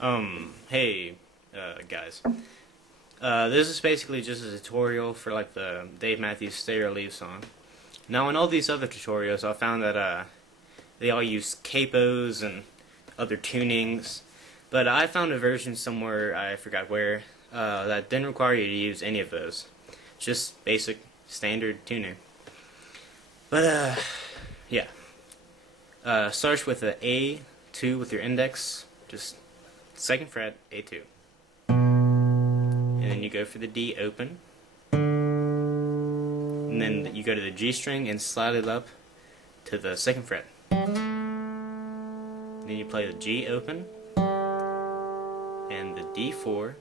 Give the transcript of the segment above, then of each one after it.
Hey, guys. This is basically just a tutorial for like the Dave Matthews Stay or Leave song. Now in all these other tutorials I found that they all use capos and other tunings, but I found a version somewhere, I forgot where, that didn't require you to use any of those. Just basic, standard tuning. But yeah. Starts with a A2 with your index, just 2nd fret, A2. And then you go for the D open. And then you go to the G string and slide it up to the 2nd fret. Then you play the G open and the D4,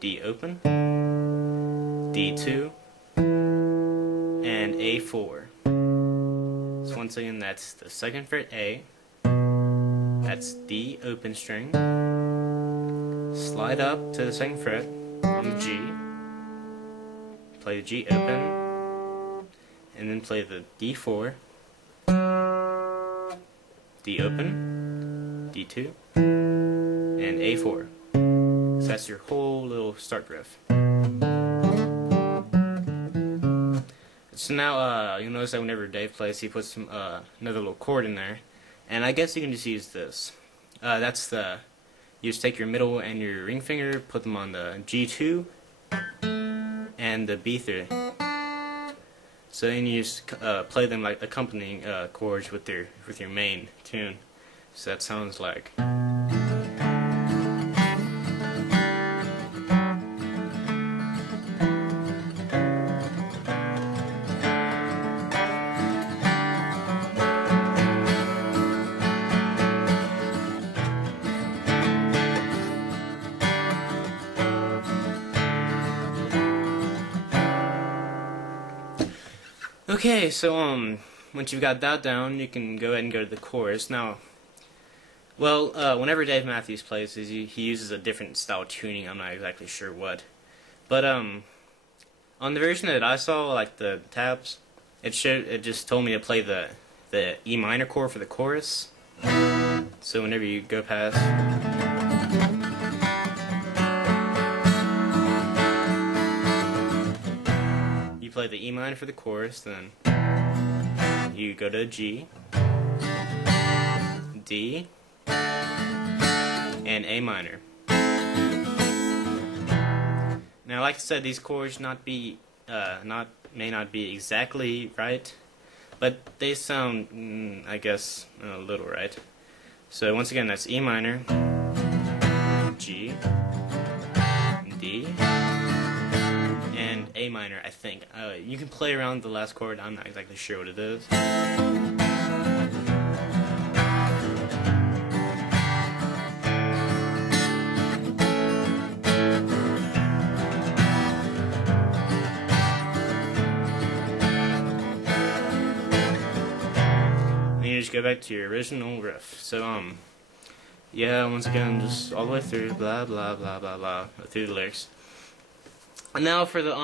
D open, D2, and A4. So once again, that's the 2nd fret A, that's D open string, slide up to the 2nd fret on the G, play the G open, and then play the D4, D open, D2, and A4. So that's your whole little start riff. So now you'll notice that whenever Dave plays, he puts some another little chord in there, and I guess you can just use this. That's the, you just take your middle and your ring finger, put them on the G2 and the B3. So then you just play them like accompanying chords with your main tune. So that sounds like. Okay, so once you've got that down, you can go ahead and go to the chorus. Now, well, whenever Dave Matthews plays, he uses a different style tuning. I'm not exactly sure what, but on the version that I saw, like the tabs, it just told me to play the E minor chord for the chorus. So whenever you go past. Play the E minor for the chorus, then you go to G, D, and A minor. Now, like I said, these chords may not be exactly right, but they sound, I guess, a little right. So once again, that's E minor, G, D, and A minor, I think. You can play around the last chord. I'm not exactly sure what it is. And you just go back to your original riff. So, yeah, once again, just all the way through, blah, blah, blah, blah, blah, through the lyrics. And now for the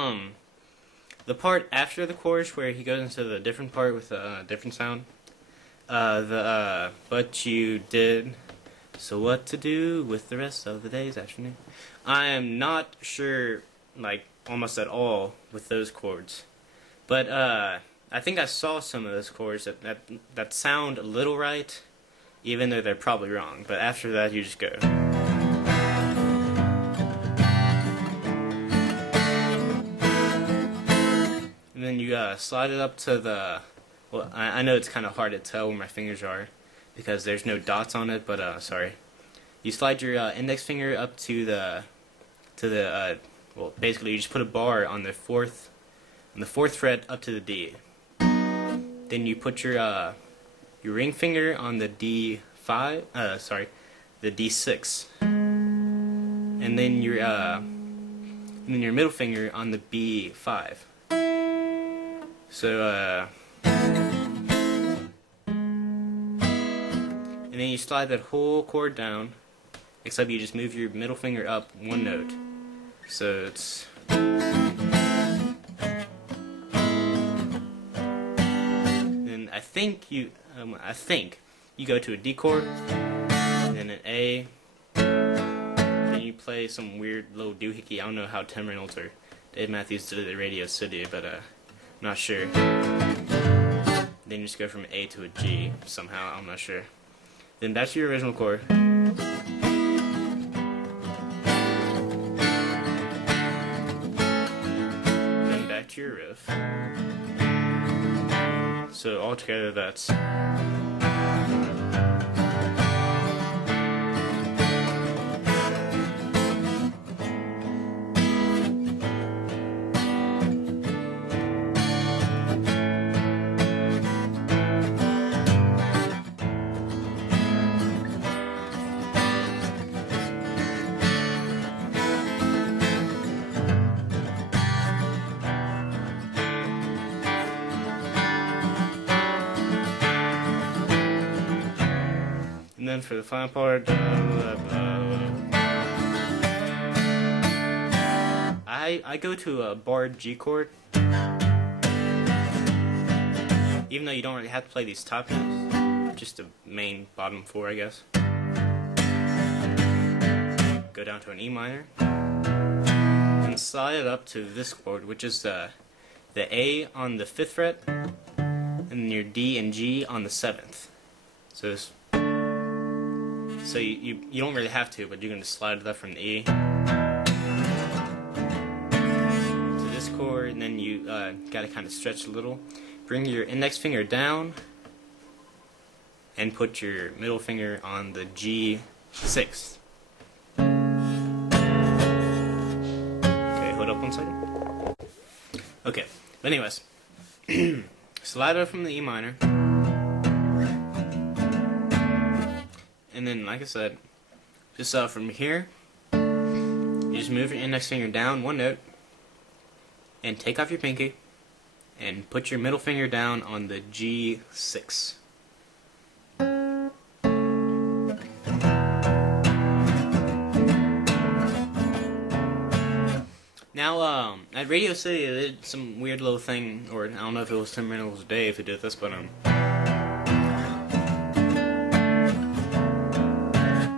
part after the chorus where he goes into the different part with a different sound. But you did, so what to do with the rest of the day's afternoon. I am not sure, like, almost at all with those chords. But I think I saw some of those chords that sound a little right, even though they're probably wrong. But after that, you just go. And then you slide it up to the, well, I know it's kind of hard to tell where my fingers are because there's no dots on it, but sorry. You slide your index finger up to the well, basically you just put a bar on the fourth fret up to the D. Then you put your ring finger on the D5, the D6, and then your middle finger on the B5. So, and then you slide that whole chord down, except you just move your middle finger up one note. So it's. Then I think you go to a D chord, then A, then you play some weird little doohickey. I don't know how Tim Reynolds or Dave Matthews did it at Radio City, but I'm not sure. Then you just go from A to a G somehow, I'm not sure. Then back to your original chord. Then back to your riff. So altogether that's... And then for the final part, I go to a barred G chord, even though you don't really have to play these top notes, just the main bottom four, I guess. Go down to an E minor, and slide it up to this chord, which is the A on the 5th fret, and your D and G on the 7th. So it's, so you don't really have to, but you're going to slide it up from the E to this chord, and then you got to kind of stretch a little. Bring your index finger down, and put your middle finger on the G6. Okay, hold up one second. Okay, but anyways, slide it up from the E minor. And then, like I said, just from here, you just move your index finger down one note, and take off your pinky, and put your middle finger down on the G6. Now, at Radio City, they did some weird little thing, or I don't know if it was Tim Reynolds or Dave who did this, but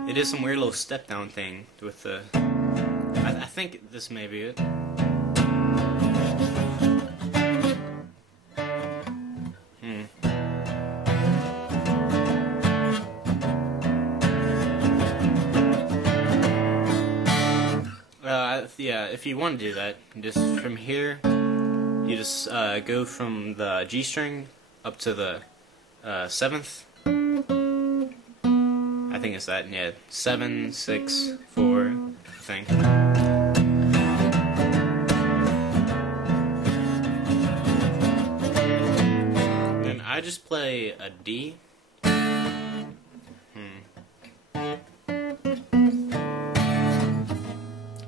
it is some weird little step down thing with the... I think this may be it. Yeah, if you want to do that, just from here, you just go from the G string up to the 7th. I think it's that, yeah, 7, 6, 4, I think. Then I just play a D.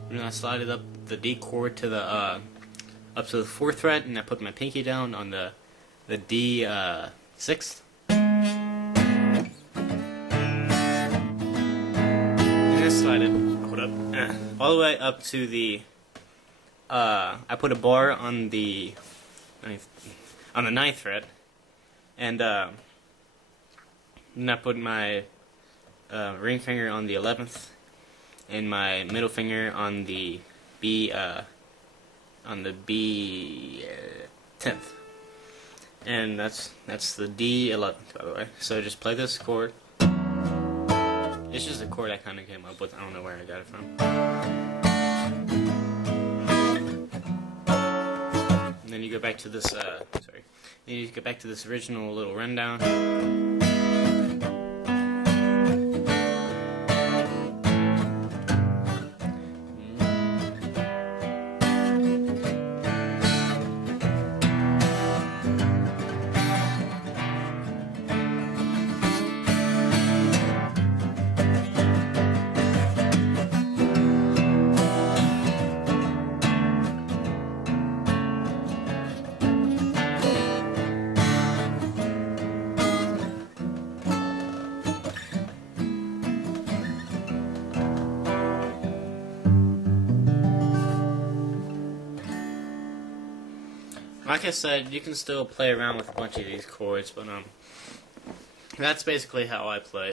And I slide it up the D chord to the up to the 4th fret, and I put my pinky down on the D 6th. Slide it, hold up, all the way up to the, I put a bar on the 9th fret, and then I put my ring finger on the 11th, and my middle finger on the B 10th, and that's the D 11th, by the way. So just play this chord. It's just a chord I kind of came up with. I don't know where I got it from. And then you go back to this, Then you go back to this original little rundown. Like I said, you can still play around with a bunch of these chords, but that's basically how I play.